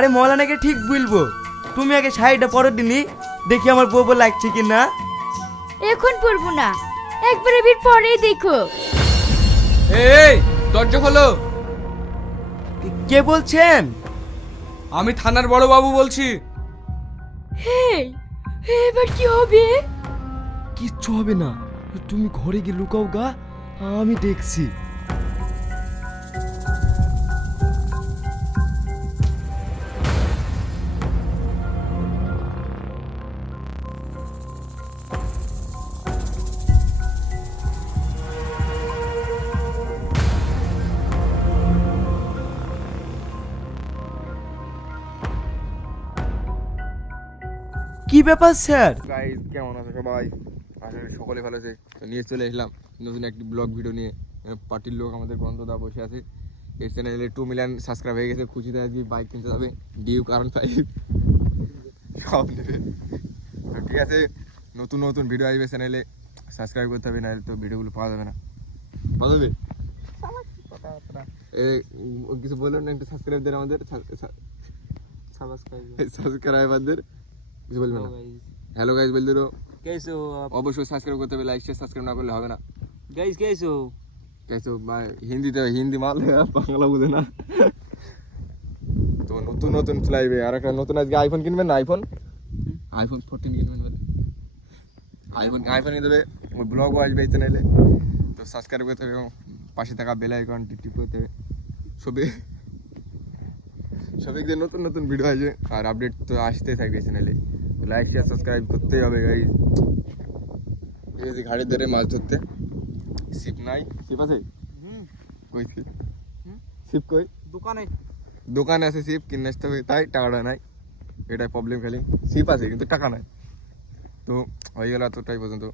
আরে মৌলানাকে ঠিক বলবো, তুমি আগে শাড়িটা পরো দিনি, দেখি আমার বউ লাগছে কি না। এখন পরবো না, একবারে বিট পরেই দেখো। এই দরজা খোলো। কে বলছেন? আমি থানার বড় বাবু বলছি। হেই, এবার কি হবে? কিচ্ছু হবে না, তুমি ঘরে গিয়ে লুকাও গা, আমি দেখছি। কি ব্যাপার স্যার? গাইস কেমন আছো সবাই? আশা করি সকলে ভালো আছে। তো নিয়ে চলে এলাম নতুন একটি ব্লগ ভিডিও নিয়ে। পার্টির লোক আমাদের গন্ধদা বসে আছে। এই চ্যানেলে 2 মিলিয়ন সাবস্ক্রাইব হয়ে গেছে। খুশিতে আজকে বাইক কিনতে যাবে, ডিউ কারণ 5 সব নেবে। তো ঠিক আছে, নতুন নতুন ভিডিও আসবে চ্যানেলে, সাবস্ক্রাইব করতে হবে, নাহলে তো ভিডিওগুলো পাওয়া যাবে না। পাওয়া যাবে? কিছু বললেন না, একটু সাবস্ক্রাইবদের আমাদের সাবস্ক্রাইবারদের কিছু বলবেন না? हेलो गाइस बोल दे रहो। कैसे हो आप? অবশ্যই সাবস্ক্রাইব করতে হবে, লাইক শেয়ার সাবস্ক্রাইব না করলে হবে না। गाइस कैसे हो? कैसे हो भाई? হিন্দিতে হিন্দি মাল বাংলা বুঝে না। তো নতুন নতুন চলাইবে আর একটা নতুন আজকে আইফোন কিনবেন না? আইফোন 14 কিনবেন বলে আইফোন নিয়ে দেবে। ওই ব্লগও আসবে এই চ্যানেলে, তো সাবস্ক্রাইব করতে হবে এবং পাশে থাকা বেল আইকন টিপ করতে হবে। সবে যে নতুন নতুন ভিডিও আসবে আর আপডেট তো আসতেই থাকবে চ্যানেলে। লাইক শেয়ার সাবস্ক্রাইব করতেই হবে গাইস। এই ঘাড়ির ধারে মাছ ধরতে, ছিপ নাই। ছিপ আছে? কই ছিপ? ছিপ কই? দোকানে আছে ছিপ, কিনে আসতে হবে, তাই টাকাটা নাই, এটাই প্রবলেম। খালি ছিপ আছে কিন্তু টাকা নাই। তো হয়ে গেল এতটাই পর্যন্ত।